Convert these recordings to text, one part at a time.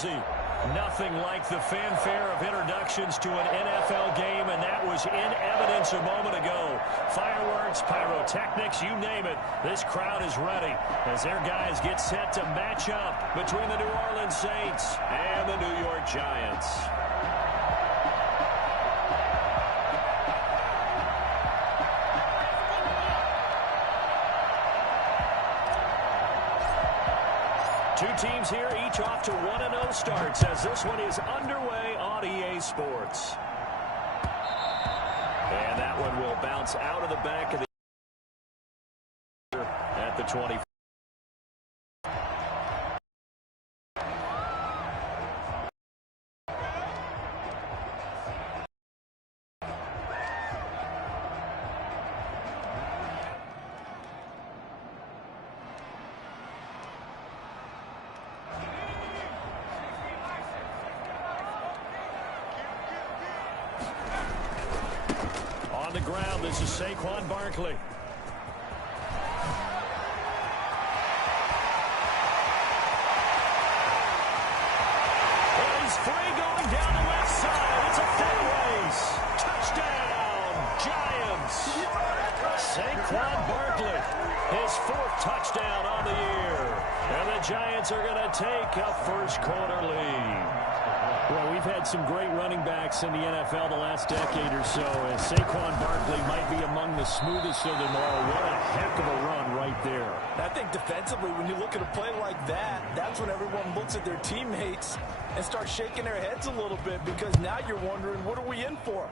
Jersey. Nothing like the fanfare of introductions to an NFL game, and that was in evidence a moment ago. Fireworks, pyrotechnics, you name it. This crowd is ready as their guys get set to match up between the New Orleans Saints and the New York Giants. Two teams here, each off to 1-0 starts as this one is underway on EA Sports. And that one will bounce out of the back of the at the 20. On the ground, this is Saquon Barkley. Well, he's free going down the left side. It's a foot race. Touchdown, Giants. Saquon Barkley, his 4th touchdown on the year. And the Giants are going to take a first-quarter lead. Well, we've had some great running backs in the NFL the last decade or so, as Saquon Barkley might be among the smoothest of them all. What a heck of a run right there. I think defensively, when you look at a play like that, that's when everyone looks at their teammates and starts shaking their heads a little bit, because now you're wondering, what are we in for?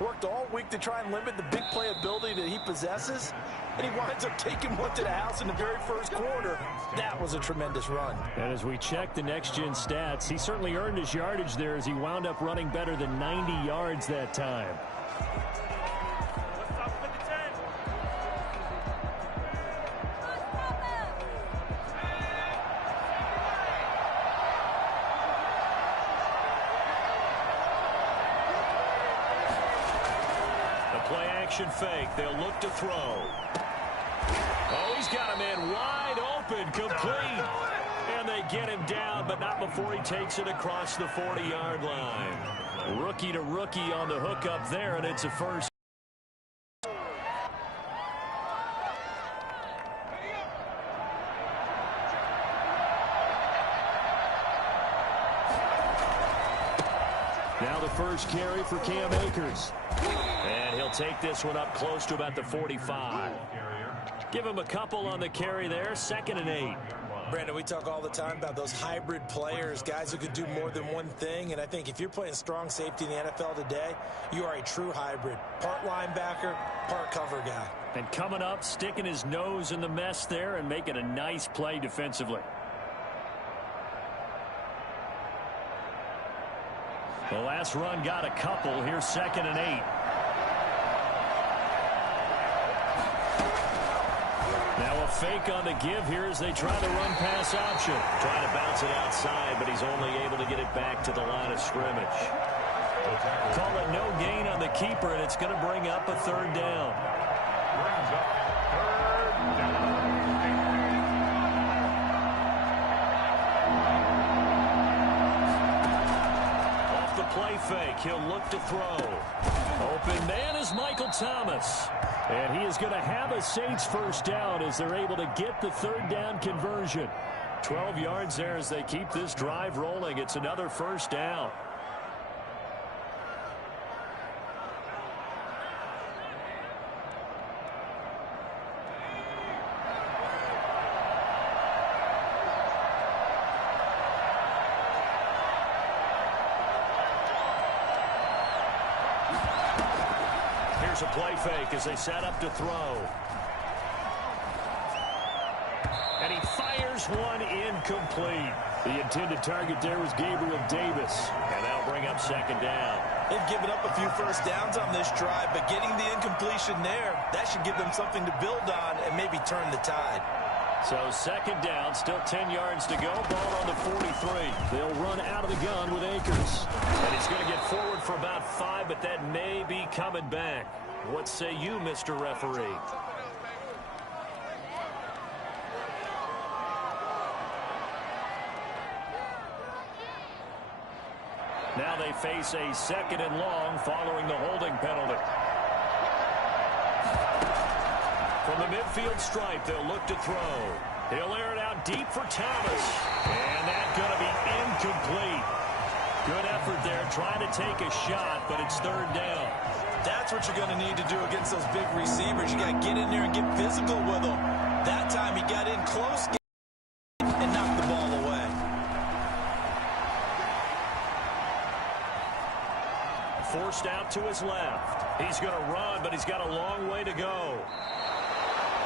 Worked all week to try and limit the big play ability that he possesses, and he winds up taking one to the house in the very first quarter. That was a tremendous run. And as we check the next-gen stats, he certainly earned his yardage there as he wound up running better than 90 yards that time. Play-action fake. They'll look to throw. Oh, he's got a man wide open, complete. And they get him down, but not before he takes it across the 40-yard line. Rookie to rookie on the hook up there, and it's a first. Now the first carry for Cam Akers. And he'll take this one up close to about the 45. Give him a couple on the carry there. 2nd and 8. Brandon, we talk all the time about those hybrid players, guys who could do more than one thing. And I think if you're playing strong safety in the NFL today, you are a true hybrid. Part linebacker, part cover guy. And coming up, sticking his nose in the mess there and making a nice play defensively. The last run got a couple. Here's 2nd and 8. Now a fake on the give here as they try the run pass option. Trying to bounce it outside, but he's only able to get it back to the line of scrimmage. Call it no gain on the keeper, and it's going to bring up a 3rd down. Brings up 3rd down. Play fake. He'll look to throw. Open man is Michael Thomas. And he is going to have a Saints first down as they're able to get the 3rd down conversion. 12 yards there as they keep this drive rolling. It's another first down. Here's a play fake as they set up to throw. And he fires one incomplete. The intended target there was Gabriel Davis. And that'll bring up 2nd down. They've given up a few first downs on this drive, but getting the incompletion there, that should give them something to build on and maybe turn the tide. So 2nd down, still 10 yards to go. Ball on the 43. They'll run out of the gun with Akers. And he's going to get forward for about 5, but that may be coming back. What say you, Mr. Referee? Now they face a 2nd and long following the holding penalty. From the midfield stripe, they'll look to throw. He'll air it out deep for Thomas. And that's going to be incomplete. Good effort there trying to take a shot, but it's 3rd down. That's what you're going to need to do against those big receivers. You got to get in there and get physical with them. That time he got in close and knocked the ball away. Forced out to his left. He's going to run, but he's got a long way to go.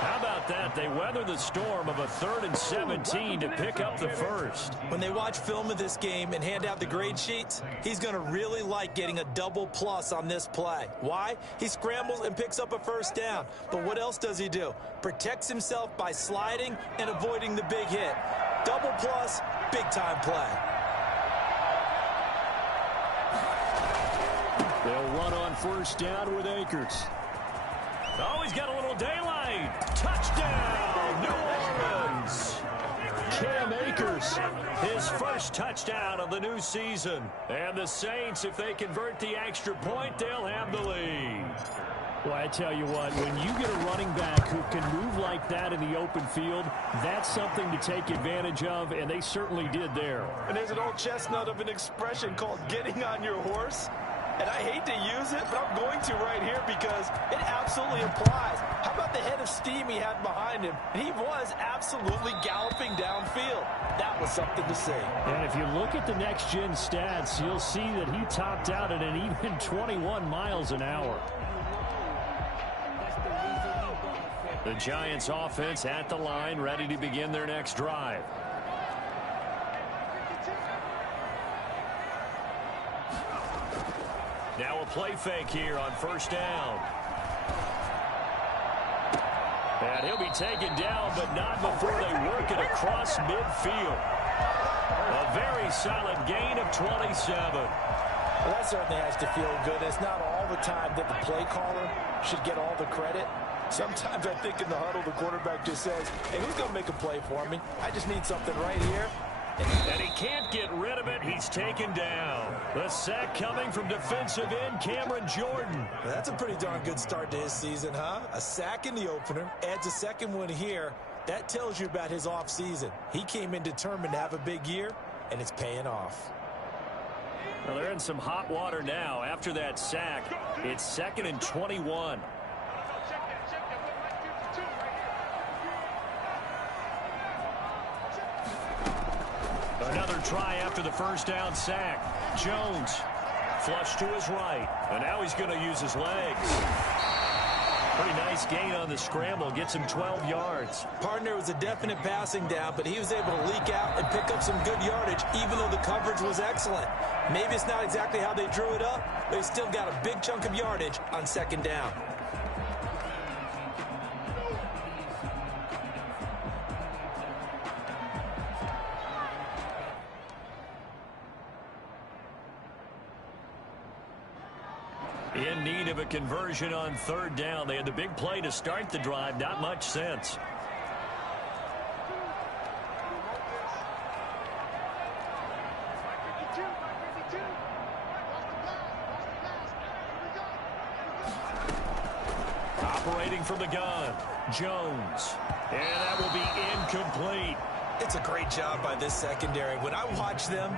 How about that? They weather the storm of a 3rd and 17 to pick up the first. When they watch film of this game and hand out the grade sheets, he's going to really like getting a double plus on this play. Why? He scrambles and picks up a 1st down. But what else does he do? Protects himself by sliding and avoiding the big hit. Double plus, big time play. They'll run on 1st down with Akers. Oh, he's got a little daylight. Touchdown, New Orleans. Cam Akers, his first touchdown of the new season. And the Saints, if they convert the extra point, they'll have the lead. Well, I tell you what, when you get a running back who can move like that in the open field, that's something to take advantage of, and they certainly did there. And there's an old chestnut of an expression called getting on your horse. And I hate to use it, but I'm going to right here because it absolutely applies. How about the head of steam he had behind him? He was absolutely galloping downfield. That was something to see. And if you look at the next-gen stats, you'll see that he topped out at an even 21 miles an hour. The Giants offense at the line, ready to begin their next drive. Now a play fake here on 1st down. And he'll be taken down, but not before they work it across midfield. A very solid gain of 27. Well, that certainly has to feel good. It's not all the time that the play caller should get all the credit. Sometimes I think in the huddle, the quarterback just says, hey, who's going to make a play for me? I just need something right here. And he can't get rid of it. He's taken down. The sack coming from defensive end Cameron Jordan. Well, that's a pretty darn good start to his season, huh? A sack in the opener, adds a 2nd one here. That tells you about his offseason. He came in determined to have a big year, and it's paying off. Well, they're in some hot water now. After that sack, it's 2nd and 21. Another try after the 1st down sack. Jones flush to his right. And now he's going to use his legs. Pretty nice gain on the scramble. Gets him 12 yards. Partner was a definite passing down, but he was able to leak out and pick up some good yardage, even though the coverage was excellent. Maybe it's not exactly how they drew it up, but he still got a big chunk of yardage on 2nd down. In need of a conversion on 3rd down. They had the big play to start the drive. Not much sense. Operating from the gun, Jones. And that will be incomplete. It's a great job by this secondary. When I watch them,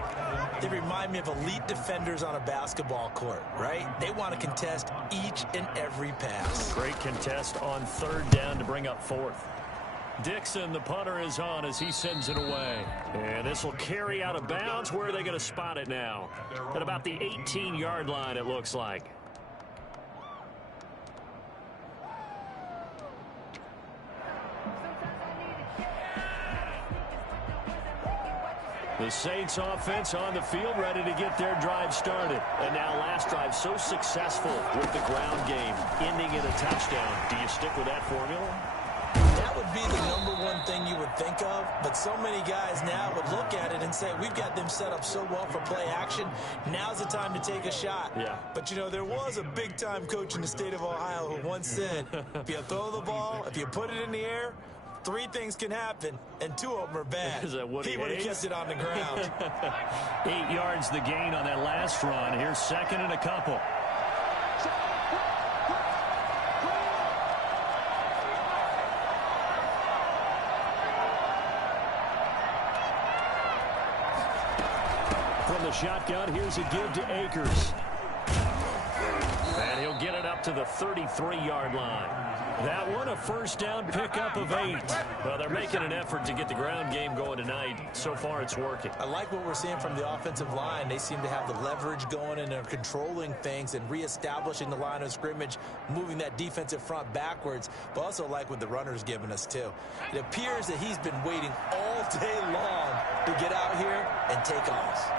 they remind me of elite defenders on a basketball court, right? They want to contest each and every pass. Great contest on 3rd down to bring up 4th. Dixon, the punter, is on as he sends it away. And this will carry out of bounds. Where are they going to spot it now? At about the 18-yard line, it looks like. The Saints offense on the field ready to get their drive started. And now last drive so successful with the ground game, ending in a touchdown. Do you stick with that formula? That would be the #1 thing you would think of, but so many guys now would look at it and say, we've got them set up so well for play action, now's the time to take a shot. Yeah. But, you know, there was a big-time coach in the state of Ohio who once said, if you throw the ball, if you put it in the air, three things can happen, and two of them are bad. Is that Woody He would have Hayes? kissed it on the ground. 8 yards the gain on that last run. Here's second and a couple. From the shotgun, here's a give to Akers. And he'll get it up to the 33-yard line. That one, a first down pickup of 8. Well, they're making an effort to get the ground game going tonight. So far, it's working. I like what we're seeing from the offensive line. They seem to have the leverage going, and they're controlling things and reestablishing the line of scrimmage, moving that defensive front backwards, but also like what the runner's giving us, too. It appears that he's been waiting all day long to get out here and take off.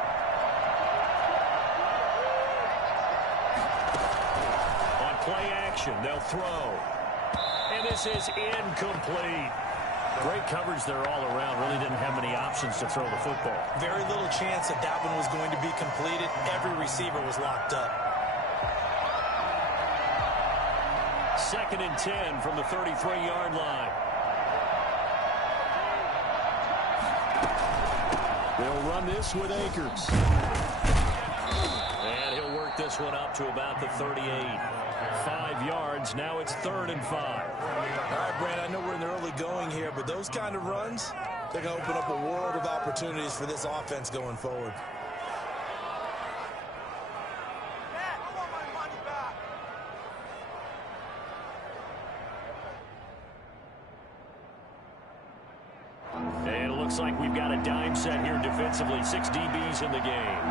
Play action, they'll throw. And this is incomplete. Great coverage there all around. Really didn't have many options to throw the football. Very little chance that that one was going to be completed. Every receiver was locked up. Second and 10 from the 33-yard line. They'll run this with Akers. And he'll work this one up to about the 38. 5 yards. Now it's 3rd and 5. All right, Brad, I know we're in the early going here, but those kind of runs, they're going to open up a world of opportunities for this offense going forward. And it looks like we've got a dime set here defensively. 6 DBs in the game.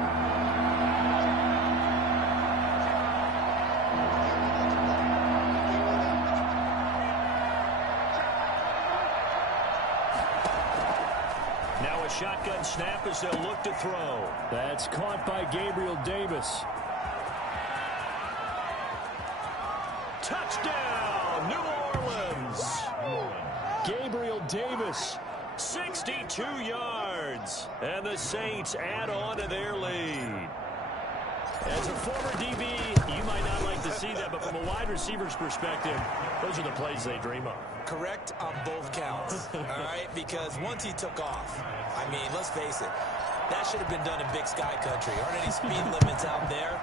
Shotgun snap as they'll look to throw. That's caught by Gabriel Davis. Touchdown, New Orleans. Gabriel Davis, 62 yards. And the Saints add on to their lead. As a former DB, you might not like to see that, but from a wide receiver's perspective, those are the plays they dream of. Correct on both counts, all right? Because once he took off, I mean, let's face it, that should have been done in Big Sky Country. Aren't any speed limits out there?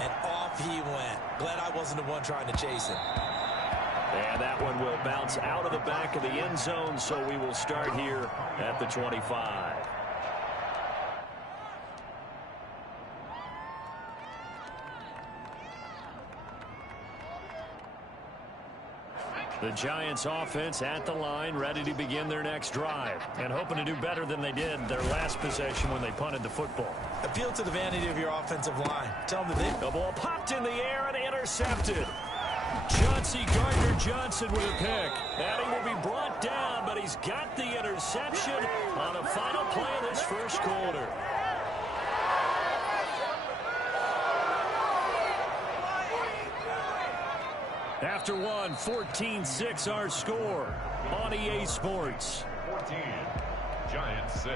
And off he went. Glad I wasn't the one trying to chase him. And that one will bounce out of the back of the end zone, so we will start here at the 25. The Giants offense at the line, ready to begin their next drive, and hoping to do better than they did their last possession when they punted the football. Appeal to the vanity of your offensive line. Tell them that the ball popped in the air and intercepted. Chauncey Gardner-Johnson with a pick. And he will be brought down, but he's got the interception on the final play of this first quarter. After one, 14-6 our score on EA Sports. 14, Giants 6.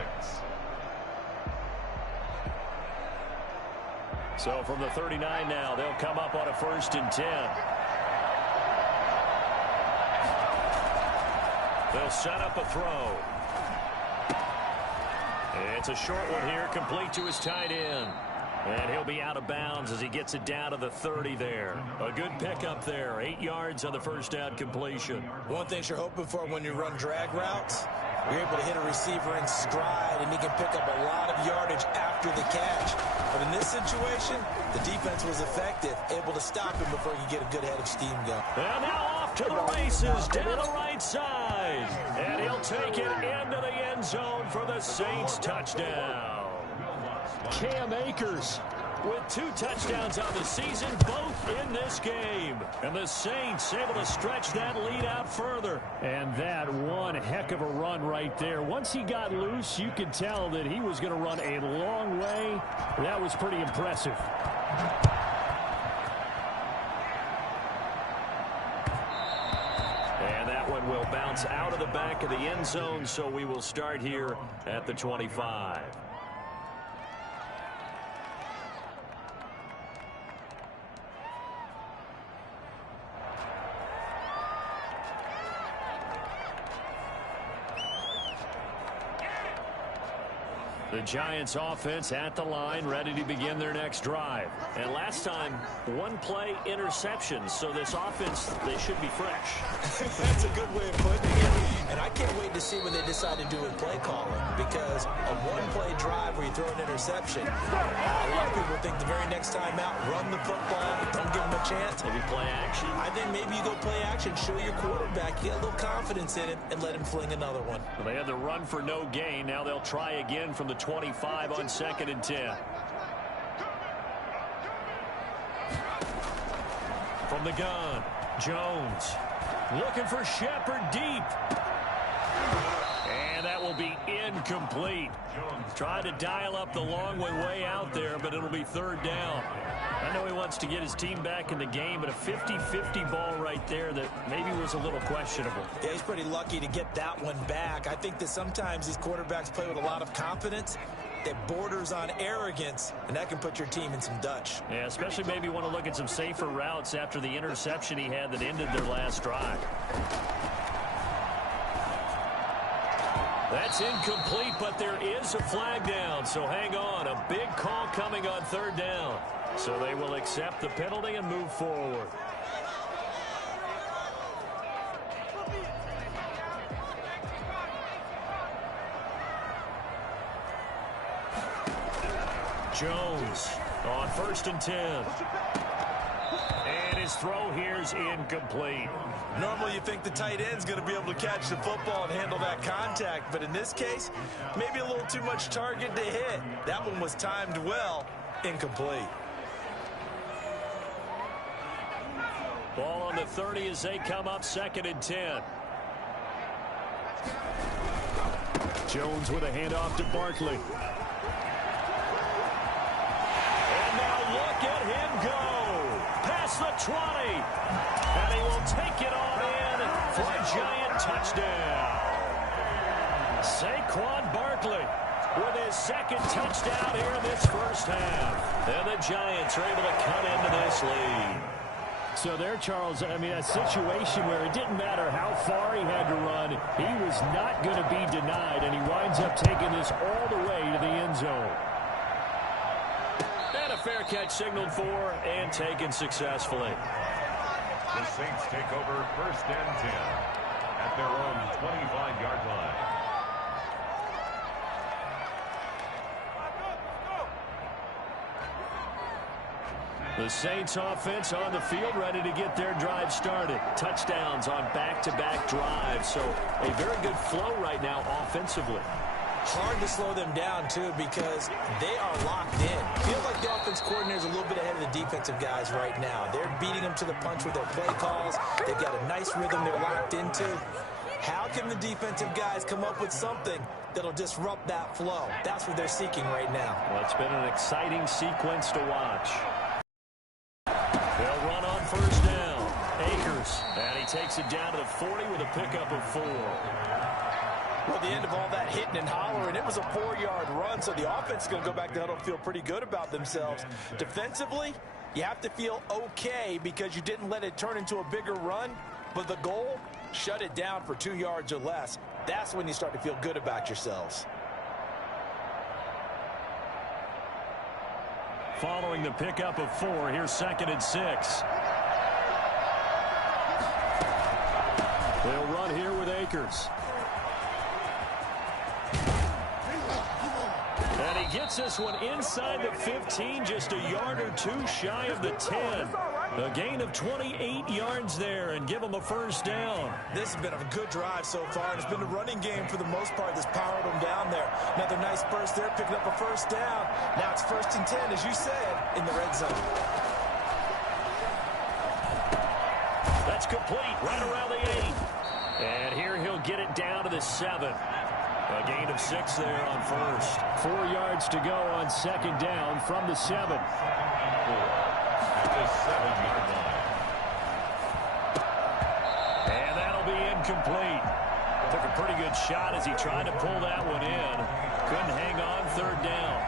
So from the 39 now, they'll come up on a 1st and 10. They'll set up a throw. It's a short one here, complete to his tight end. And he'll be out of bounds as he gets it down to the 30 there. A good pickup there. 8 yards on the first down completion. One thing you're hoping for when you run drag routes, you're able to hit a receiver in stride, and he can pick up a lot of yardage after the catch. But in this situation, the defense was effective, able to stop him before he could get a good head of steam going. And now off to the races down the right side. And he'll take it into the end zone for the Saints touchdown. Cam Akers with 2 touchdowns on the season, both in this game. And the Saints able to stretch that lead out further. And that one heck of a run right there. Once he got loose, you could tell that he was going to run a long way. That was pretty impressive. And that one will bounce out of the back of the end zone, so we will start here at the 25. The Giants offense at the line, ready to begin their next drive. And last time, one play interception. So this offense, they should be fresh. That's a good way of putting it. And I can't wait to see what they decide to do with play calling. Because a one-play drive where you throw an interception, a lot of people think the very next time out, run the football, don't give them a chance. Maybe play action. I think maybe you go play action, show your quarterback, get a little confidence in him, and let him fling another one. Well, they had the run for no gain. Now they'll try again from the 25 on 2nd and 10. From the gun, Jones looking for Shepard deep. And that will be incomplete. Tried to dial up the long way out there, but it'll be 3rd down. I know he wants to get his team back in the game, but a 50-50 ball right there that maybe was a little questionable. Yeah, he's pretty lucky to get that one back. I think that sometimes these quarterbacks play with a lot of confidence that borders on arrogance, and that can put your team in some Dutch. Yeah, especially maybe want to look at some safer routes after the interception he had that ended their last drive. That's incomplete, but there is a flag down, so hang on. A big call coming on 3rd down. So they will accept the penalty and move forward. Jones on 1st and 10. And his throw here is incomplete. Normally you think the tight end's going to be able to catch the football and handle that contact, but in this case, maybe a little too much target to hit. That one was timed well, incomplete. Ball on the 30 as they come up 2nd and 10. Jones with a handoff to Barkley. And now look at him go. Past the 20. And he will take it on in for a Giant touchdown. Saquon Barkley with his 2nd touchdown here in this first half. And the Giants are able to cut into this lead. So there, Charles, I mean, a situation where it didn't matter how far he had to run, he was not going to be denied, and he winds up taking this all the way to the end zone. And a fair catch signaled for and taken successfully. The Saints take over 1st and 10 at their own 25-yard line. The Saints offense on the field, ready to get their drive started. Touchdowns on back-to-back drives, so a very good flow right now offensively. Hard to slow them down, too, because they are locked in. Feels like the offense coordinator is a little bit ahead of the defensive guys right now. They're beating them to the punch with their play calls. They've got a nice rhythm they're locked into. How can the defensive guys come up with something that'll disrupt that flow? That's what they're seeking right now. Well, it's been an exciting sequence to watch. They'll run on 1st down. Akers, and he takes it down to the 40 with a pickup of 4. Well, at the end of all that hitting and hollering, it was a 4-yard run, so the offense is going to go back to the huddle and feel pretty good about themselves. Defensively, you have to feel okay because you didn't let it turn into a bigger run, but the goal, shut it down for 2 yards or less. That's when you start to feel good about yourselves. Following the pickup of 4, here's 2nd and 6. They'll run here with Akers. And he gets this one inside the 15, just a yard or 2 shy of the 10. A gain of 28 yards there and give them a 1st down. This has been a good drive so far, and it's been a running game for the most part that's powered them down there. Another nice burst there, picking up a 1st down. Now it's 1st and 10, as you said, in the red zone. That's complete, right around the 8. And here he'll get it down to the 7. A gain of 6 there on 1st. 4 yards to go on 2nd down from the 7. At the 7-yard line. And that'll be incomplete. Took a pretty good shot as he tried to pull that one in. Couldn't hang on 3rd down.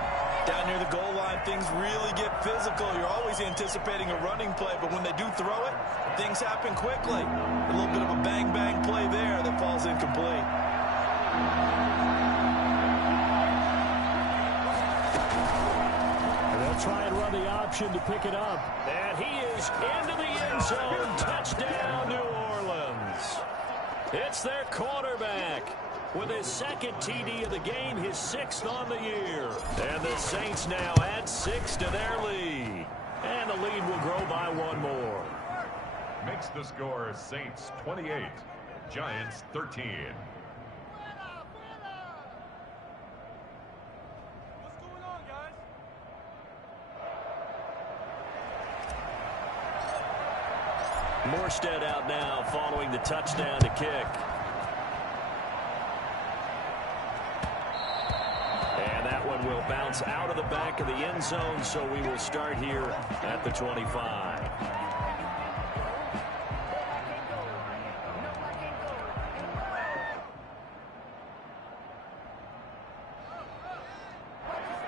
Down near the goal line, things really get physical. You're always anticipating a running play, but when they do throw it, things happen quickly. A little bit of a bang-bang play there that falls incomplete. try and run the option to pick it up. And he is into the end zone. Touchdown, New Orleans. It's their quarterback with his second TD of the game, his sixth on the year. And the Saints now add 6 to their lead. And the lead will grow by 1 more. Makes the score Saints 28, Giants 13. Morstead out now following the touchdown to kick. And that one will bounce out of the back of the end zone, so we will start here at the 25.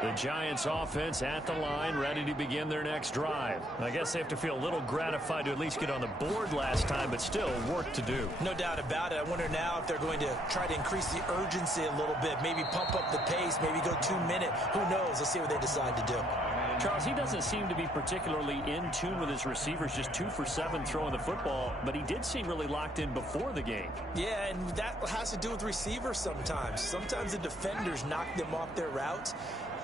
The Giants offense at the line, ready to begin their next drive. I guess they have to feel a little gratified to at least get on the board last time, but still work to do. No doubt about it. I wonder now if they're going to try to increase the urgency a little bit, maybe pump up the pace, maybe go 2-minute. Who knows? Let's see what they decide to do. Charles, he doesn't seem to be particularly in tune with his receivers, just 2 for 7 throwing the football, but he did seem really locked in before the game. Yeah, and that has to do with receivers sometimes. Sometimes the defenders knock them off their routes,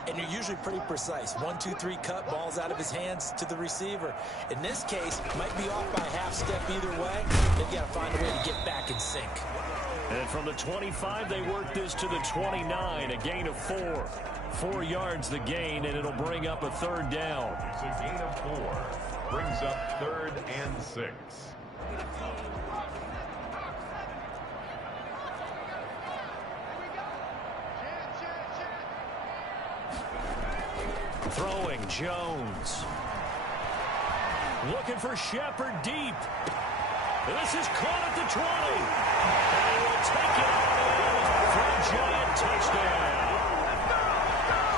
and you're usually pretty precise. 1, 2, 3 cut, balls out of his hands to the receiver. In this case, might be off by a half step either way. They've got to find a way to get back in sync. And from the 25, they work this to the 29, a gain of 4. 4 yards the gain, and it'll bring up a 3rd down. It's a gain of 4. Brings up 3rd and 6. Throwing Jones. Looking for Shepard deep. This is caught at the 20. And he will take it on in for a Giant touchdown.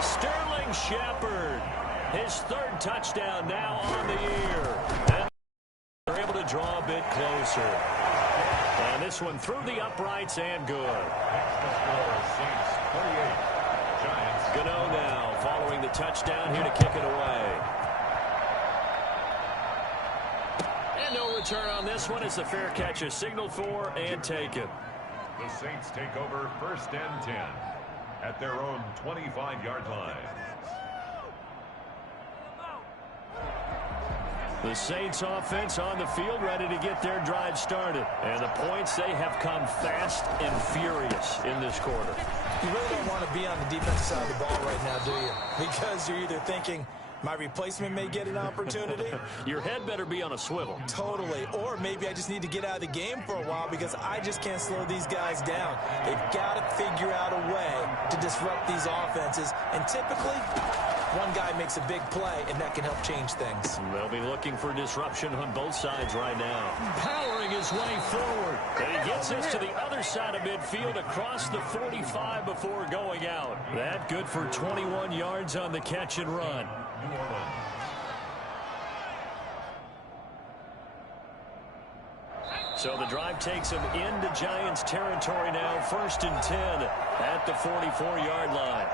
Sterling Shepard, his 3rd touchdown now on the year. And they're able to draw a bit closer. And this one through the uprights and good. Makes the score Saints 28, Giants. Gano now following the touchdown here to kick it away. And no return on this one as the fair catch is signaled for and taken. The Saints take over 1st and 10 at their own 25-yard line. The Saints offense on the field ready to get their drive started. And the points, they have come fast and furious in this quarter. You really don't want to be on the defensive side of the ball right now, do you? Because you're either thinking, my replacement may get an opportunity. Your head better be on a swivel. Totally. Or maybe I just need to get out of the game for a while because I just can't slow these guys down. They've got to figure out a way to disrupt these offenses. And typically, one guy makes a big play, and that can help change things. They'll be looking for disruption on both sides right now. Powering his way forward. And he gets us to the other side of midfield across the 45 before going out. That good for 21 yards on the catch and run. New Orleans. So the drive takes him into Giants territory now. 1st and 10 at the 44-yard line.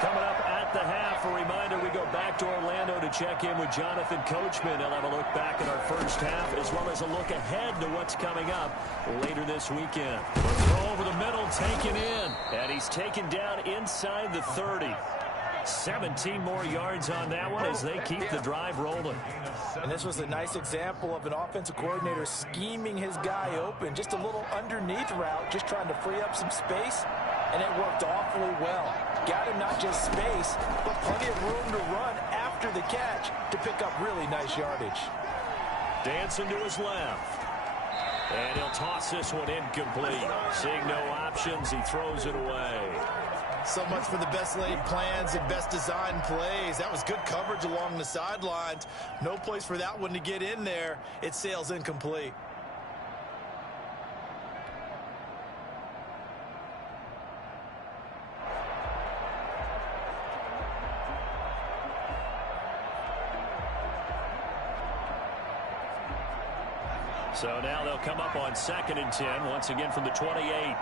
Coming up at the half, a reminder, we go back to Orlando to check in with Jonathan Coachman. He'll have a look back at our first half as well as a look ahead to what's coming up later this weekend. A throw over the middle, taken in, and he's taken down inside the 30. 17 more yards on that one as they keep the drive rolling. And this was a nice example of an offensive coordinator scheming his guy open. Just a little underneath route, just trying to free up some space, and it worked awfully well. Got him not just space, but plenty of room to run after the catch to pick up really nice yardage. Dancing to his left. And he'll toss this one incomplete. Seeing no options, he throws it away. So much for the best laid plans and best designed plays. That was good coverage along the sidelines. No place for that one to get in there. It sails incomplete. So now they'll come up on 2nd and 10, once again from the 28.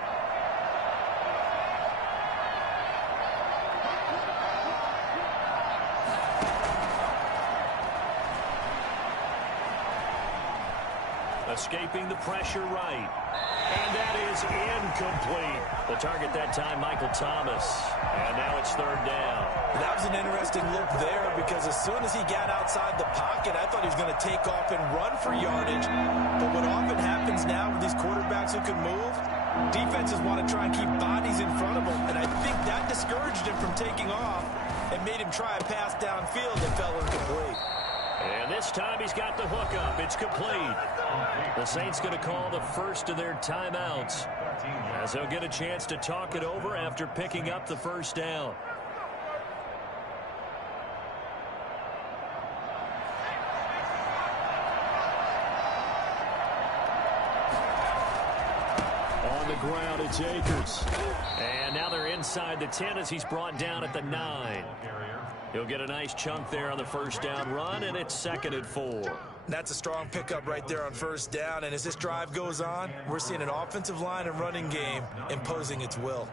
Escaping the pressure right. And that is incomplete. The target that time, Michael Thomas. And now it's third down. That was an interesting look there because as soon as he got outside the pocket, I thought he was going to take off and run for yardage. But what often happens now with these quarterbacks who can move, defenses want to try and keep bodies in front of them. And I think that discouraged him from taking off and made him try a pass downfield that fell incomplete. And this time he's got the hook up. It's complete. The Saints going to call the first of their timeouts as they'll get a chance to talk it over after picking up the first down. On the ground, it's Akers. And now they're inside the 10 as he's brought down at the 9. He'll get a nice chunk there on the first down run, and it's 2nd and 4. That's a strong pickup right there on first down, and as this drive goes on, we're seeing an offensive line and running game imposing its will.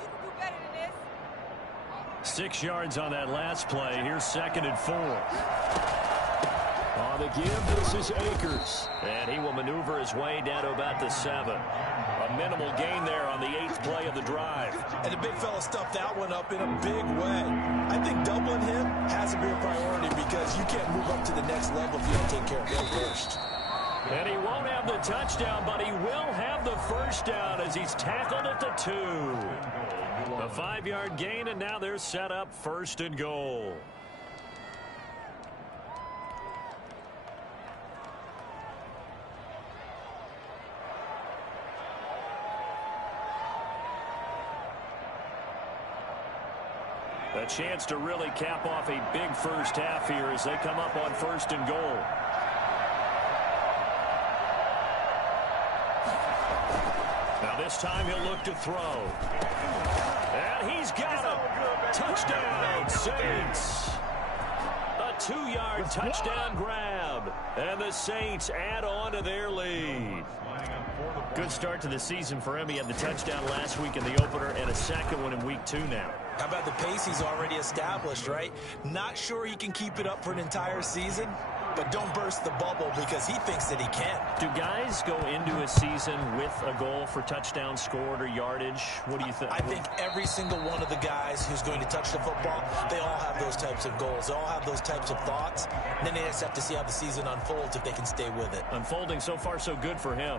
You can do better than this. 6 yards on that last play. Here's 2nd and 4. On the give, this is Akers. And he will maneuver his way down to about the 7. A minimal gain there on the 8th play of the drive. And the big fella stuffed that one up in a big way. I think doubling him has to be a priority because you can't move up to the next level if you don't take care of him first. And he won't have the touchdown, but he will have the first down as he's tackled at the 2. A 5-yard gain, and now they're set up 1st and goal. A chance to really cap off a big first half here as they come up on 1st and goal. Now this time he'll look to throw. And he's got it. Touchdown, Saints. A 2-yard touchdown grab. And the Saints add on to their lead. Good start to the season for him. He had the touchdown last week in the opener and a second one in week 2 now. How about the pace he's already established, right? Not sure he can keep it up for an entire season, but don't burst the bubble because he thinks that he can. Do guys go into a season with a goal for touchdown scored or yardage? What do you think? I think every single one of the guys who's going to touch the football, they all have those types of goals. They all have those types of thoughts. And then they just have to see how the season unfolds if they can stay with it. Unfolding so far so good for him.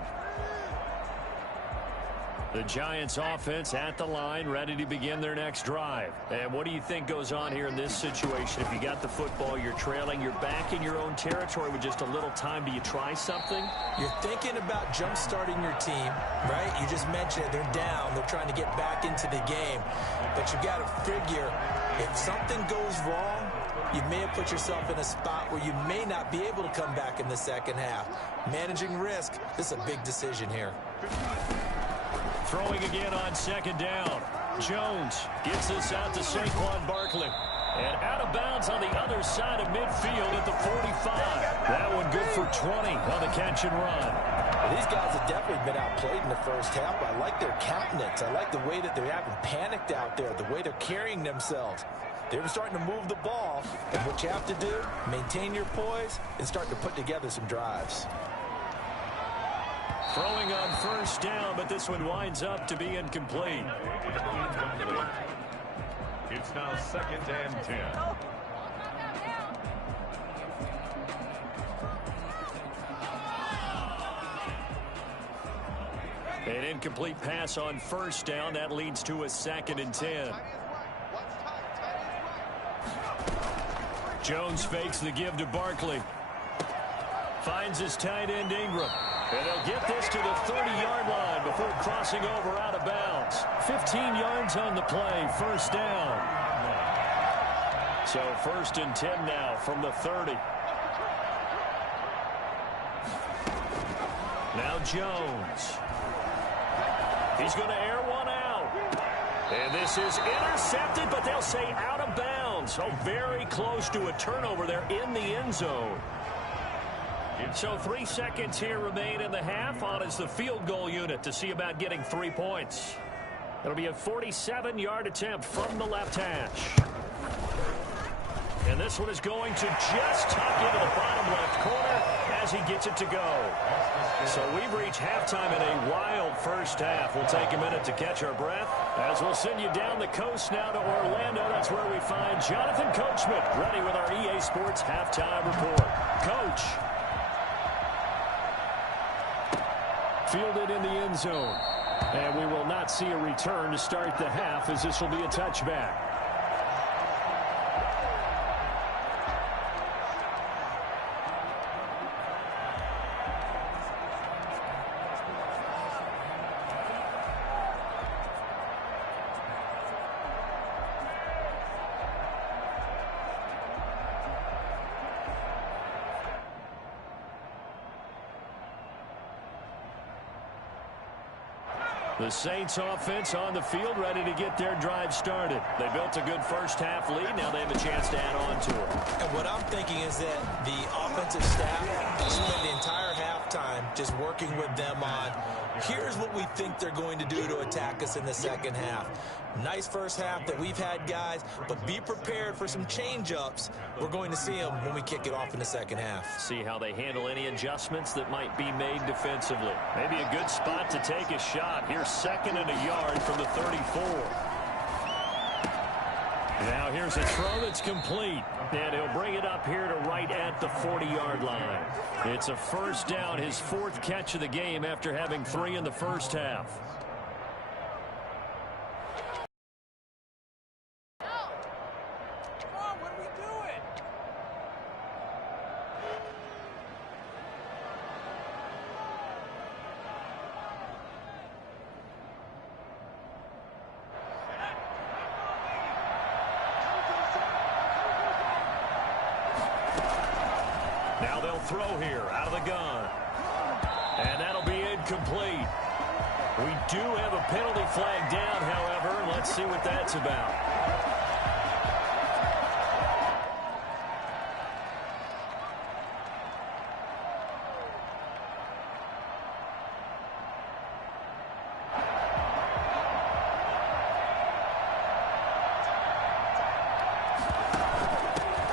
The Giants offense at the line, ready to begin their next drive. And what do you think goes on here in this situation? If you got the football, you're trailing, you're back in your own territory with just a little time. Do you try something? You're thinking about jump-starting your team, right? You just mentioned it. They're down. They're trying to get back into the game. But you got to figure, if something goes wrong, you may have put yourself in a spot where you may not be able to come back in the second half. Managing risk, this is a big decision here. Throwing again on 2nd down. Jones gets this out to Saquon Barkley. And out of bounds on the other side of midfield at the 45. That one good for 20 on the catch and run. Well, these guys have definitely been outplayed in the first half. I like their countenance. I like the way that they haven't panicked out there, the way they're carrying themselves. They're starting to move the ball. And what you have to do, maintain your poise and start to put together some drives. Throwing on 1st down, but this one winds up to be incomplete. It's now 2nd and 10. An incomplete pass on 1st down. That leads to a 2nd and 10. Jones fakes the give to Barkley. Finds his tight end Ingram. And they'll get this to the 30-yard line before crossing over out of bounds. 15 yards on the play, 1st down. So 1st and 10 now from the 30. Now Jones. He's going to air one out. And this is intercepted, but they'll say out of bounds. Oh, very close to a turnover there in the end zone. So 3 seconds here remain in the half. On is the field goal unit to see about getting 3 points. It'll be a 47-yard attempt from the left hash. And this one is going to just tuck into the bottom left corner as he gets it to go. So we've reached halftime in a wild first half. We'll take a minute to catch our breath as we'll send you down the coast now to Orlando. That's where we find Jonathan Coachman ready with our EA Sports halftime report. Coach. Fielded in the end zone. And we will not see a return to start the half as this will be a touchback. The Saints offense on the field ready to get their drive started. They built a good first half lead. Now they have a chance to add on to it. And what I'm thinking is that the offensive staff spent the entire halftime just working with them on here's what we think they're going to do to attack us in the second half. Nice first half that we've had, guys, but be prepared for some change-ups. We're going to see them when we kick it off in the second half. See how they handle any adjustments that might be made defensively. Maybe a good spot to take a shot. Here's second and a yard from the 34. Now here's a throw that's complete. And he'll bring it up here to right at the 40-yard line. It's a first down, his fourth catch of the game after having 3 in the first half. Now they'll throw here out of the gun. And that'll be incomplete. We do have a penalty flag down, however. Let's see what that's about.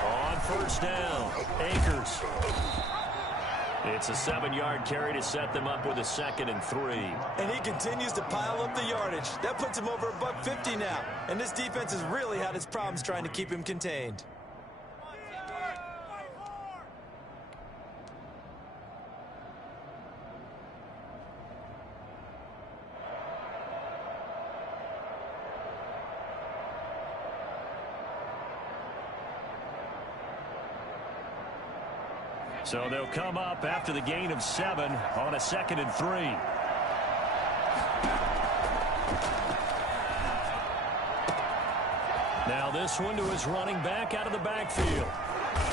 On first down, Akers. It's a 7-yard carry to set them up with a 2nd and 3. And he continues to pile up the yardage. That puts him over $150 now. And this defense has really had its problems trying to keep him contained. So they'll come up after the gain of 7 on a 2nd and 3. Now this one to his running back out of the backfield.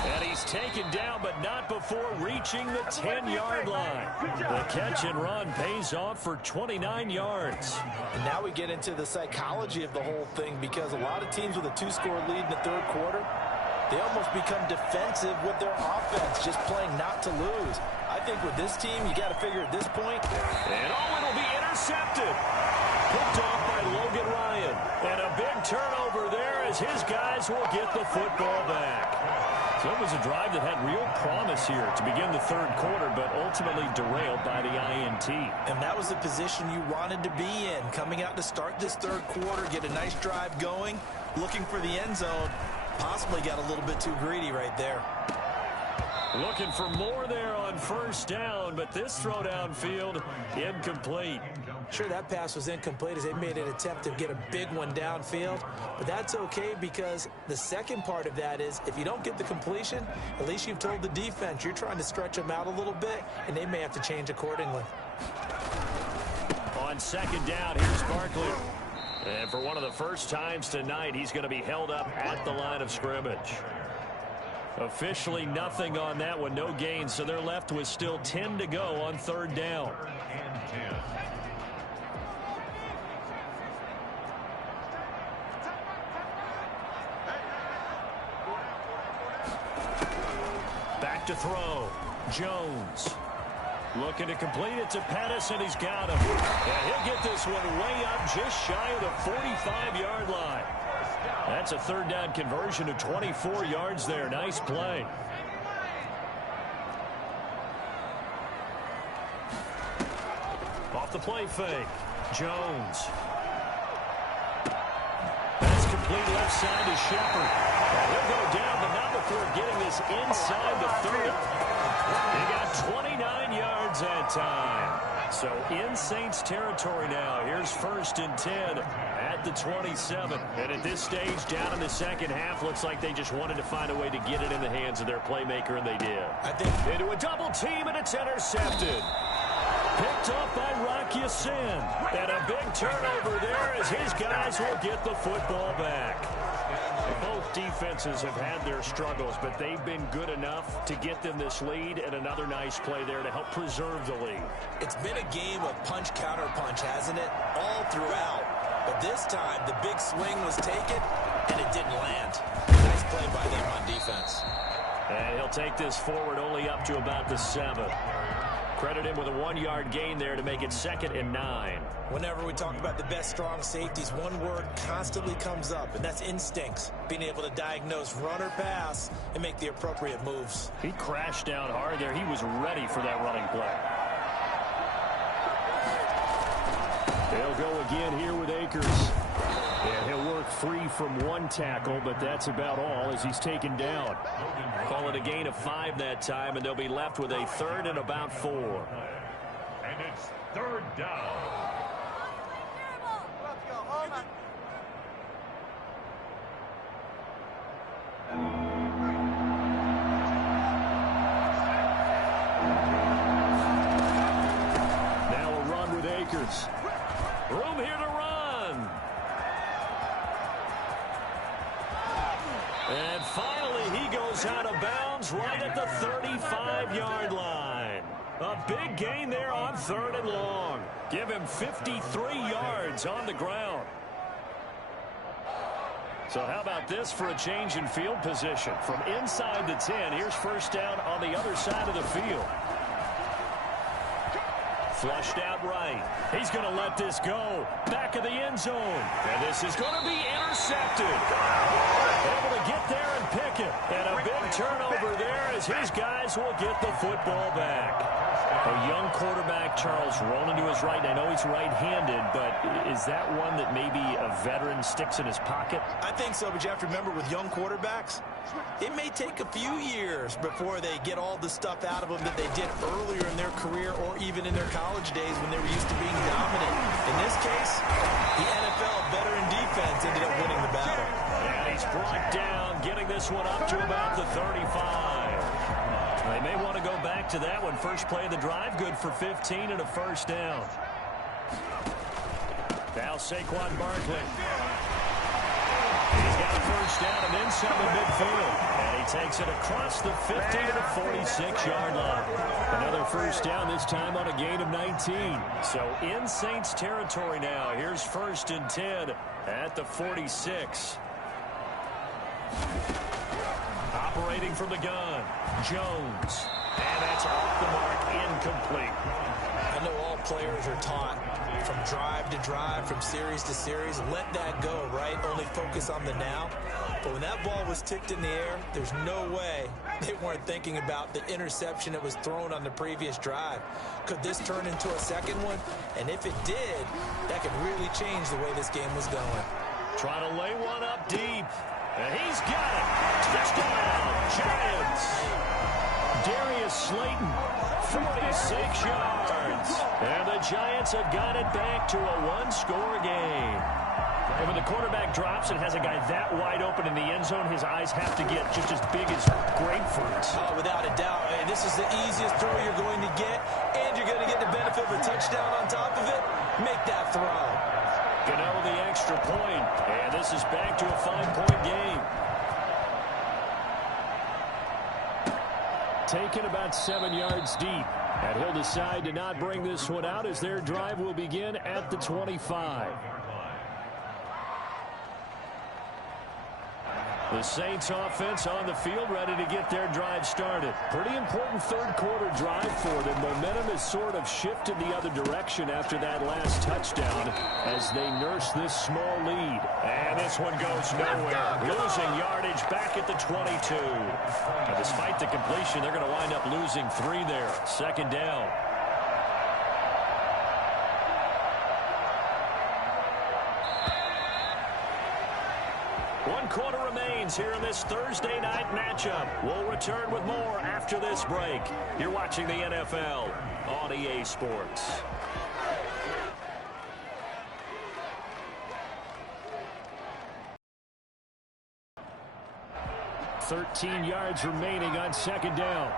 And he's taken down, but not before reaching the 10-yard line. The catch and run pays off for 29 yards. And now we get into the psychology of the whole thing, because a lot of teams with a 2-score lead in the third quarter, they almost become defensive with their offense, just playing not to lose. I think with this team, you got to figure at this point. And it'll be intercepted. Picked off by Logan Ryan. And a big turnover there as his guys will get the football back. So it was a drive that had real promise here to begin the third quarter, but ultimately derailed by the INT. And that was the position you wanted to be in, coming out to start this third quarter, get a nice drive going, looking for the end zone. Possibly got a little bit too greedy right there. Looking for more there on first down, but this throw downfield incomplete. Sure, that pass was incomplete as they made an attempt to get a big one downfield, but that's okay because the second part of that is if you don't get the completion, at least you've told the defense you're trying to stretch them out a little bit, and they may have to change accordingly. On second down, here's Barkley. And for one of the first times tonight, he's going to be held up at the line of scrimmage. Officially nothing on that one, no gain, so they're left with still 10 to go on third down. Back to throw. Jones. Looking to complete it to Pettis, and he's got him. And he'll get this one way up just shy of the 45-yard line. That's a third down conversion of 24 yards there. Nice play. Off the play fake. Jones. That's complete left side to Shepard. He'll go down, but not before getting this inside the 30. He got 29 yards that time. So in Saints territory now. Here's 1st and 10 at the 27. And at this stage, down in the second half, looks like they just wanted to find a way to get it in the hands of their playmaker, and they did. I think into a double team, and it's intercepted. Picked off by Rocky Sin. And a big turnover there as his guys will get the football back. Both defenses have had their struggles, but they've been good enough to get them this lead, and another nice play there to help preserve the lead. it's been a game of punch-counter-punch, hasn't it? All throughout. But this time, the big swing was taken, and it didn't land. Nice play by them on defense. And he'll take this forward only up to about the 7. Credit him with a 1-yard gain there to make it 2nd and 9. Whenever we talk about the best strong safeties, one word constantly comes up, and that's instincts. Being able to diagnose run or pass and make the appropriate moves. He crashed down hard there. He was ready for that running play. They'll go again here with Akers. And he'll work free from one tackle, but that's about all as he's taken down. Call it a gain of 5 that time, and they'll be left with a 3rd and about 4. And it's 3rd down. Now a run with Akers. Room here to run. And finally, he goes out of bounds right at the 35-yard line. A big gain there on 3rd and long. Give him 53 yards on the ground. So how about this for a change in field position? From inside the 10, here's 1st down on the other side of the field. Flushed out right. He's going to let this go. Back of the end zone. And this is going to be intercepted. Able to get there and pick it. And a big turnover there as his guys will get the football back. A young quarterback, Charles, rolling to his right. I know he's right-handed, but is that one that maybe a veteran sticks in his pocket? I think so, but you have to remember with young quarterbacks, it may take a few years before they get all the stuff out of them that they did earlier in their career or even in their college days when they were used to being dominant. In this case, the NFL veteran defense ended up winning the battle. And he's brought down, getting this one up to about the 35. They may want to go back to that one. First play of the drive, good for 15 and a 1st down. Now Saquon Barkley. He's got a 1st down and then some in midfield. And he takes it across the 50 to the 46-yard line. Another 1st down, this time on a gain of 19. So in Saints territory now. Here's 1st and 10 at the 46. Operating from the gun, Jones. And that's off the mark, incomplete. I know all players are taught from drive to drive, from series to series, let that go, right? Only focus on the now. But when that ball was ticked in the air, there's no way they weren't thinking about the interception that was thrown on the previous drive. Could this turn into a second one? And if it did, that could really change the way this game was going. Trying to lay one up deep. And he's got it. Touchdown, Giants. Darius Slayton, 46 yards. And the Giants have got it back to a 1-score game. And when the quarterback drops and has a guy that wide open in the end zone, his eyes have to get just as big as grapefruits. Oh, without a doubt. This is the easiest throw you're going to get, and you're going to get the benefit of a touchdown on top of it. Make that throw. Gano the extra point, and this is back to a 5-point game. Taken about 7 yards deep, and he'll decide to not bring this one out as their drive will begin at the 25. The Saints offense on the field ready to get their drive started. Pretty important 3rd quarter drive for them. Momentum has sort of shifted the other direction after that last touchdown as they nurse this small lead. And this this one goes nowhere. Losing yardage back at the 22. But despite the completion, they're going to wind up losing 3 there. Second down. One quarter remains here in this Thursday night matchup. We'll return with more after this break. You're watching the NFL on EA Sports. 13 yards remaining on second down.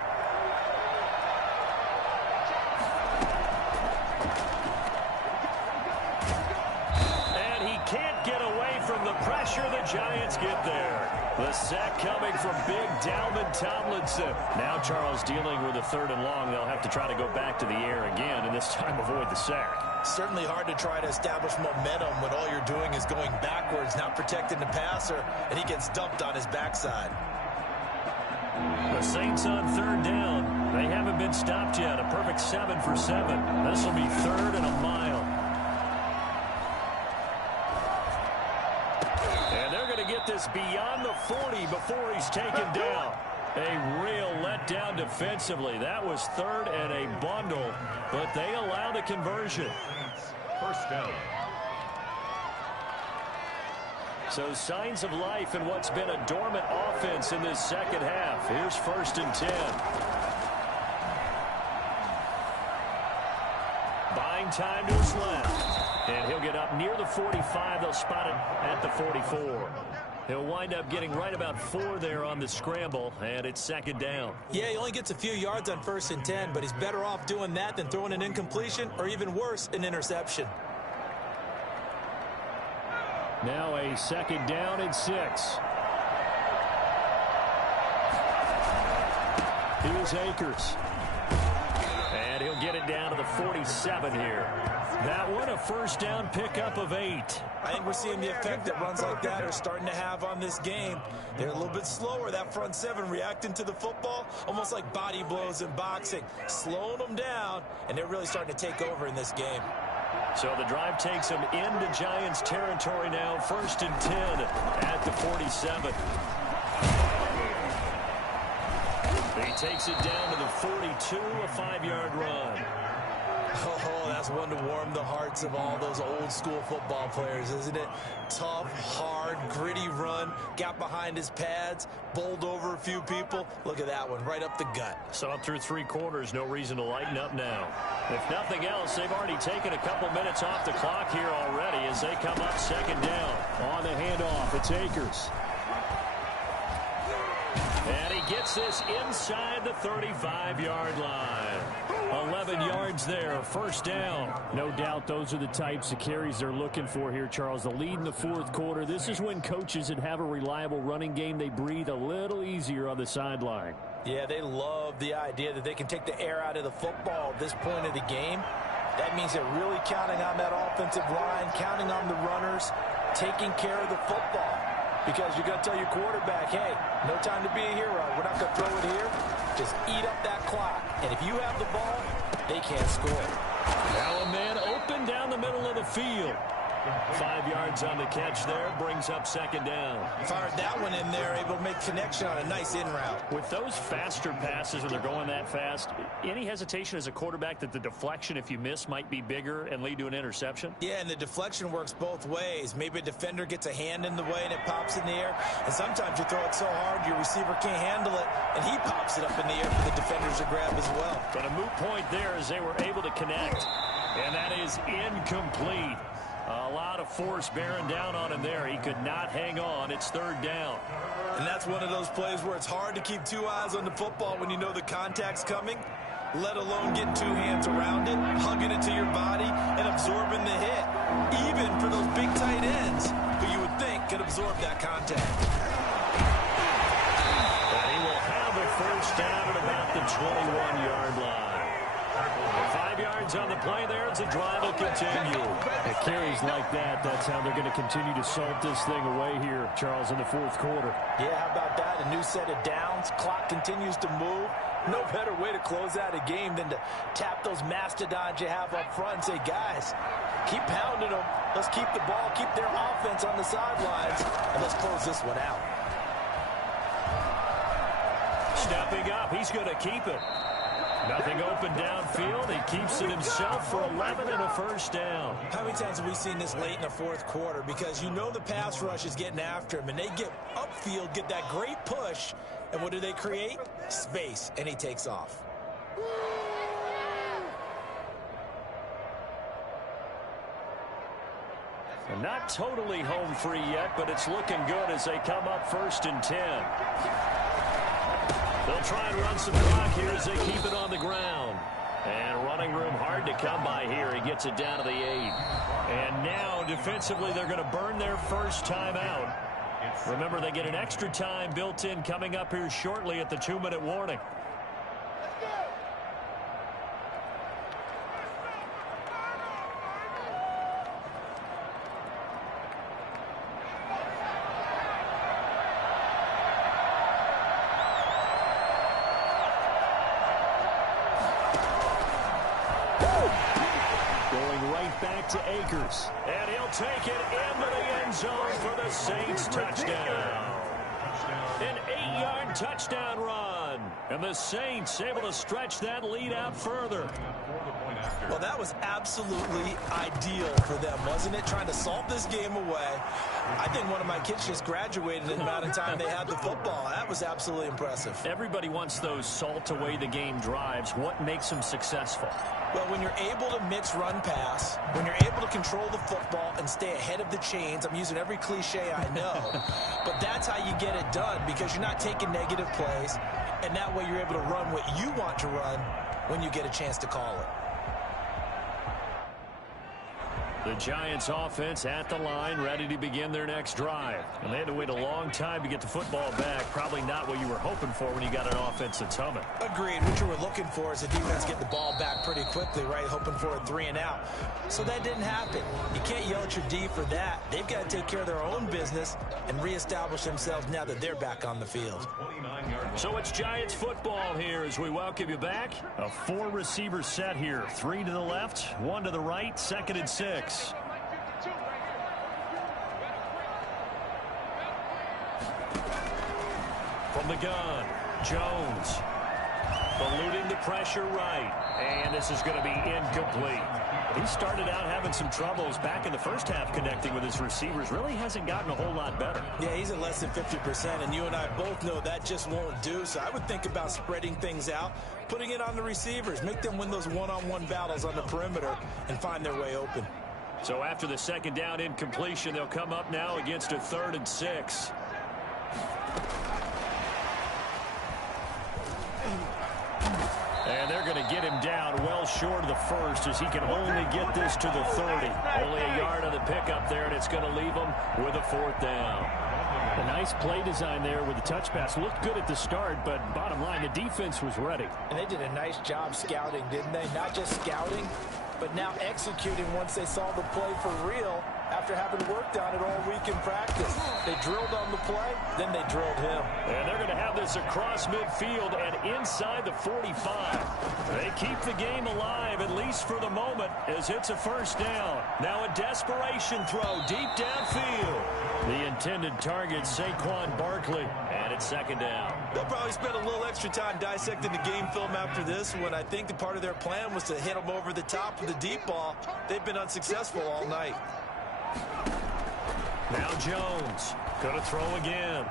And he can't get away from the pressure. The Giants get there. The sack coming from big Dalvin Tomlinson. Now Charles dealing with a 3rd and long. They'll have to try to go back to the air again, and this time avoid the sack. Certainly hard to try to establish momentum when all you're doing is going backwards, not protecting the passer, and he gets dumped on his backside. The Saints on 3rd down. They haven't been stopped yet. A perfect 7 for 7. This will be 3rd and a mile. And they're going to get this beyond the 40 before he's taken down. A real letdown defensively. That was 3rd and a bundle, but they allow the conversion. First down. So signs of life in what's been a dormant offense in this second half. Here's 1st and 10. Buying time to his left. And he'll get up near the 45. They'll spot it at the 44. He'll wind up getting right about 4 there on the scramble, and it's second down. Yeah, he only gets a few yards on 1st and 10, but he's better off doing that than throwing an incompletion or even worse, an interception. Now a second down and 6. Here's Akers. And he'll get it down to the 47 here. That one a first down pickup of 8. I think we're seeing the effect that runs like that are starting to have on this game. They're a little bit slower, that front 7 reacting to the football, almost like body blows in boxing, slowing them down, and they're really starting to take over in this game. So the drive takes them into Giants territory now. 1st and 10 at the 47. He takes it down to the 42, a 5-yard run. Oh, that's one to warm the hearts of all those old school football players, isn't it? Tough, hard, gritty run, got behind his pads, bowled over a few people. Look at that one, right up the gut. So up through 3 quarters, no reason to lighten up now. If nothing else, they've already taken a couple minutes off the clock here already as they come up second down. On the handoff, it's Akers. And he gets this inside the 35-yard line. 11 yards there, first down. No doubt those are the types of carries they're looking for here, Charles. The lead in the 4th quarter. This is when coaches that have a reliable running game, they breathe a little easier on the sideline. Yeah, they love the idea that they can take the air out of the football at this point of the game. That means they're really counting on that offensive line, counting on the runners, taking care of the football. Because you're going to tell your quarterback, hey, no time to be a hero. We're not going to throw it here. Just eat up that clock. And if you have the ball, they can't score. Now a man open down the middle of the field. 5 yards on the catch there, brings up second down. Fired that one in there, able to make connection on a nice in route. With those faster passes when they're going that fast, any hesitation as a quarterback that the deflection, if you miss, might be bigger and lead to an interception? Yeah, and the deflection works both ways. Maybe a defender gets a hand in the way and it pops in the air. And sometimes you throw it so hard your receiver can't handle it, and he pops it up in the air for the defenders to grab as well. But a moot point there as they were able to connect. And that is incomplete. A lot of force bearing down on him there. He could not hang on. It's third down. And that's one of those plays where it's hard to keep 2 eyes on the football when you know the contact's coming, let alone getting 2 hands around it, hugging it to your body, and absorbing the hit. Even for those big tight ends who you would think could absorb that contact. And he will have a first down at about the 21-yard line. 5 yards on the play there as the drive will continue. It carries like that. That's how they're going to continue to salt this thing away here, Charles, in the 4th quarter. Yeah, how about that? A new set of downs. Clock continues to move. No better way to close out a game than to tap those mastodons you have up front and say, guys, keep pounding them. Let's keep the ball, keep their offense on the sidelines, and let's close this one out. Stepping up, he's going to keep it. Nothing open downfield. He keeps it himself for 11 and a first down. How many times have we seen this late in the fourth quarter? Because you know the pass rush is getting after him, and they get upfield, get that great push, and what do they create? Space, and he takes off. And not totally home free yet, but it's looking good as they come up 1st and 10. They'll try and run some clock here as they keep it on the ground. And running room hard to come by here. He gets it down to the 8. And now, defensively, they're going to burn their first time out. Remember, they get an extra time built in coming up here shortly at the 2-minute warning. To Akers, and he'll take it into the end zone for the Saints touchdown. An 8-yard touchdown run, and the Saints able to stretch that lead out further. Well, that was absolutely ideal for them, wasn't it? Trying to salt this game away. I think one of my kids just graduated in the amount of time they had the football. That was absolutely impressive. Everybody wants those salt away the game drives. What makes them successful? Well, when you're able to mix run-pass, when you're able to control the football and stay ahead of the chains, I'm using every cliche I know, but that's how you get it done because you're not taking negative plays, and that way you're able to run what you want to run when you get a chance to call it. The Giants offense at the line, ready to begin their next drive. And they had to wait a long time to get the football back. Probably not what you were hoping for when you got an offense that's humming. Agreed. What you were looking for is the defense get the ball back pretty quickly, right? Hoping for a 3 and out. So that didn't happen. You can't yell at your D for that. They've got to take care of their own business and reestablish themselves now that they're back on the field. So it's Giants football here as we welcome you back. A 4-receiver set here. 3 to the left, 1 to the right, 2nd and 6. From the gun, Jones. Eluding the pressure right. And this is going to be incomplete. He started out having some troubles back in the first half connecting with his receivers. Really hasn't gotten a whole lot better. Yeah, he's at less than 50%, and you and I both know that just won't do. So I would think about spreading things out, putting it on the receivers, make them win those one-on-one battles on the perimeter and find their way open. So after the 2nd down incompletion, they'll come up now against a 3rd and 6. And they're going to get him down well short of the 1st as he can only get this to the 30. Only a yard on the pickup there, and it's going to leave him with a 4th down. A nice play design there with the touch pass. Looked good at the start, but bottom line, the defense was ready. And they did a nice job scouting, didn't they? Not just scouting, but now executing once they saw the play for real after having worked on it all week in practice. They drilled on the play, then they drilled him. And they're going to have this across midfield and inside the 45. They keep the game alive, at least for the moment, as it's a 1st down. Now a desperation throw deep downfield. The intended target, Saquon Barkley, and it's 2nd down. They'll probably spend a little extra time dissecting the game film after this one. I think the part of their plan was to hit them over the top with the deep ball. They've been unsuccessful all night. Now Jones, going to throw again.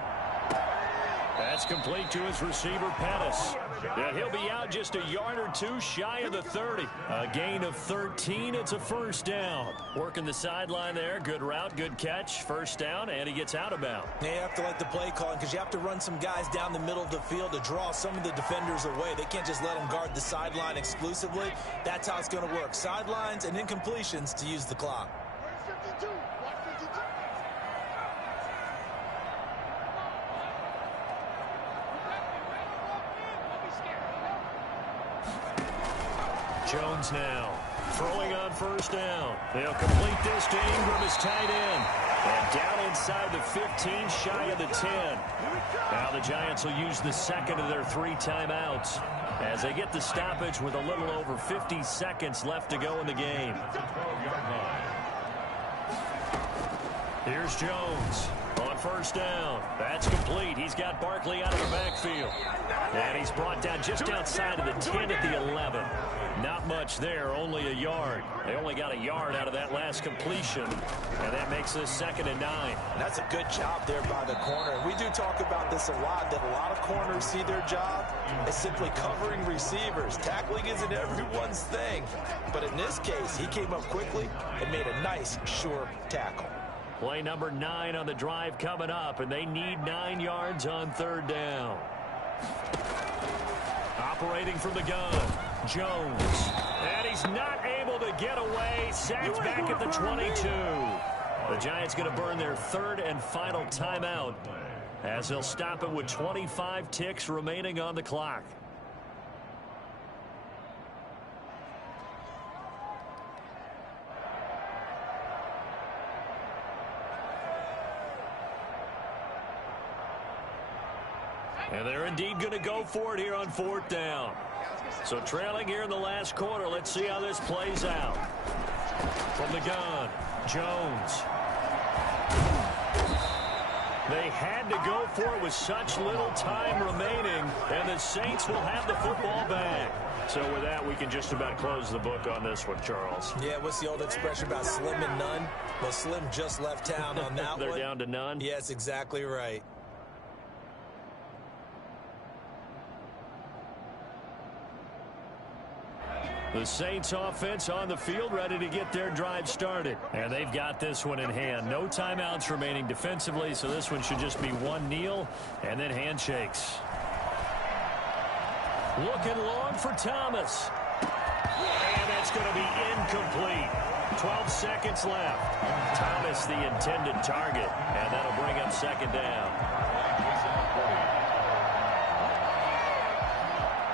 That's complete to his receiver, Pettis. And he'll be out just a yard or 2 shy of the 30. A gain of 13, it's a 1st down. Working the sideline there, good route, good catch, 1st down, and he gets out of bounds. You have to like the play calling because you have to run some guys down the middle of the field to draw some of the defenders away. They can't just let them guard the sideline exclusively. That's how it's going to work. Sidelines and incompletions to use the clock. Jones now throwing on 1st down. They'll complete this to Ingram as tight end. And down inside the 15, shy of the 10. Now the Giants will use the second of their 3 timeouts as they get the stoppage with a little over 50 seconds left to go in the game. Here's Jones on first down. That's complete. He's got Barkley out of the backfield. And he's brought down just outside of the 10 at the 11. Not much there, only a yard. They only got a yard out of that last completion. And that makes this 2nd and 9. That's a good job there by the corner. We do talk about this a lot, that a lot of corners see their job as simply covering receivers. Tackling isn't everyone's thing. But in this case, he came up quickly and made a nice, sure tackle. Play number 9 on the drive coming up, and they need 9 yards on 3rd down. Operating from the gun, Jones. And he's not able to get away. Sacked back at the 22. The Giants going to burn their 3rd and final timeout as they'll stop it with 25 ticks remaining on the clock. And they're indeed going to go for it here on 4th down. So trailing here in the last quarter. Let's see how this plays out. From the gun, Jones. They had to go for it with such little time remaining, and the Saints will have the football back. So with that, we can just about close the book on this one, Charles. Yeah, what's the old expression about slim and none? Well, Slim just left town on that They're one. down to none? Yes, exactly right. The Saints offense on the field, ready to get their drive started. And they've got this one in hand. No timeouts remaining defensively, so this one should just be one kneel and then handshakes. Looking long for Thomas. And that's going to be incomplete. 12 seconds left. Thomas the intended target, and that'll bring up 2nd down.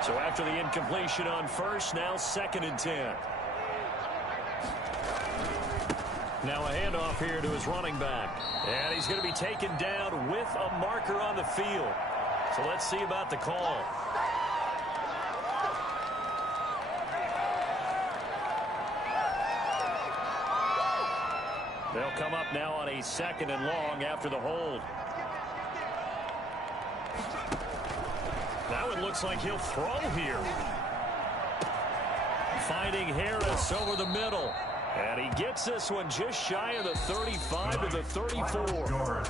So after the incompletion on first, now 2nd and 10. Now a handoff here to his running back. And he's going to be taken down with a marker on the field. So let's see about the call. They'll come up now on a 2nd and long after the hold. Now it looks like he'll throw here. Finding Harris over the middle. And he gets this one just shy of the 35 to the 34.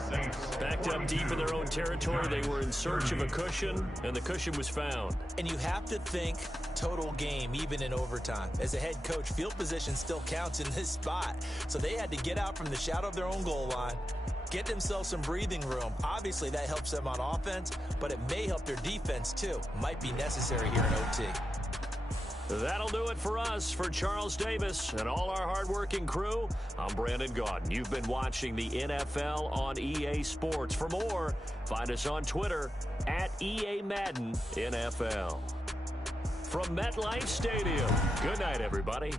Backed up deep in their own territory. They were in search of a cushion, and the cushion was found. And you have to think total game, even in overtime. As a head coach, field position still counts in this spot. So they had to get out from the shadow of their own goal line, get themselves some breathing room. Obviously, that helps them on offense, but it may help their defense, too. Might be necessary here in OT. That'll do it for us. For Charles Davis and all our hardworking crew, I'm Brandon Gaudin. You've been watching the NFL on EA Sports. For more, find us on Twitter at EA Madden NFL. From MetLife Stadium, good night, everybody.